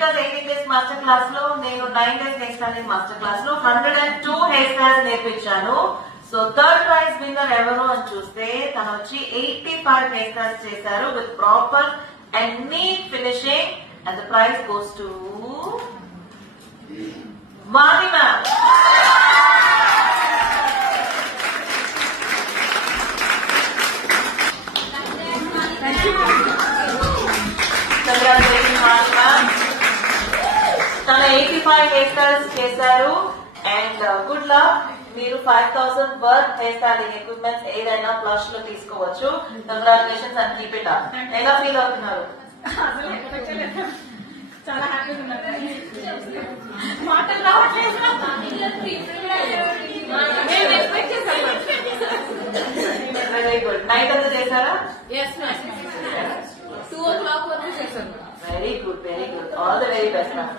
Because 18 days master class లో నేను 9 days hairstyling master class లో 102 హెయిర్ స్టైల్స్ నేర్పించాను. సో థర్డ్ ప్రైజ్ విన్నర్ ఎవరు అని చూస్తే తను వచ్చి 85 హెయిర్ స్టైల్స్ చేశారు with proper and neat finishing and the prize goes to Vani ma'am. Congratulation Vani ma'am. తన 85 హెయిర్ స్టైల్స్ చేశారు అండ్ గుడ్ లక్. మీరు 5000 వర్త్ హెయిర్ స్టైలింగ్ ఎక్విప్మెంట్స్ ఏదైనా ప్లస్ లో తీసుకోవచ్చు. Congratulations and keep it up. ఎలా ఫీల్ అవుతున్నారు? చాలా హ్యాపీగా ఉన్నారు. మాటలు రావట్లేదు. Very good. నైట్ అంతా చేశారా? 2 o'clock వరకు చేశాను. Very good, very good. All the very best ma'am.